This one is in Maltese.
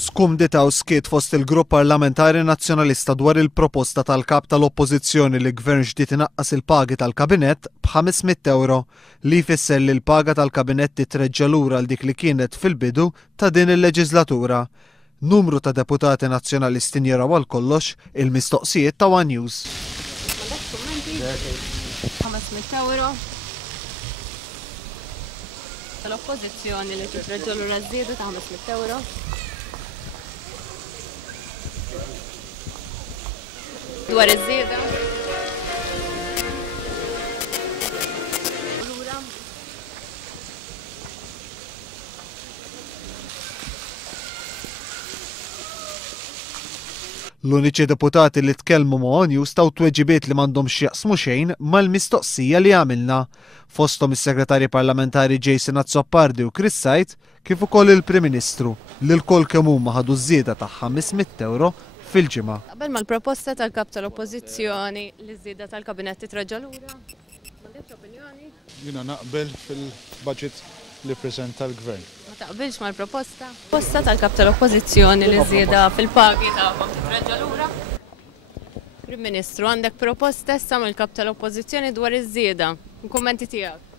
Skumdita u skiet fost il-Grupp Parlamentari Nazzjonalista dwar il-proposta tal-kap tal-Oppożizzjoni li gvern ġdid inaqqas il-pagi tal-Kabinett b'500 € li jfisser li l-paga tal-Kabinett titreġġa lura għal dik li kienet fil-bidu ta' din il-leġislatura. Numru ta' deputati nazzjonalisti jaraw għal kollox il-mistoqsijiet ta' One News. 500 € tal-Oppożizzjoni li titreġġa lura żieda ta' 500 €. Dwar iż-żieda. L-uniċi deputati li tkellmu ma' One News taw tweġibiet li m'għandhomx jaqsmu xejn mal-mistoqsija li għamilna. Fosthom is-Segretarji Parlamentari Jason Azzopardi u Chris Sajt kif ukoll il-Prim Ministru li l-kol kemm huma ħadu żieda ta' 500 € fil-ġimgħa. Qabel mal-proposta tal-kap tal-Oppożizzjoni li żieda tal-Kabinett titreġġa lura, m'għandekx opinjoni? Jiena naqbel fil-budget li ppreżenta l-Gvern. Ma taqbilx mal-proposta? Proposta tal-kap tal-Oppożizzjoni li żieda fil-pagi tagħhom titreġġa lura? Prim Ministru, għandek proposta issa mill-kap tal-Oppożizzjoni dwar iż-żieda. Kummenti tiegħek?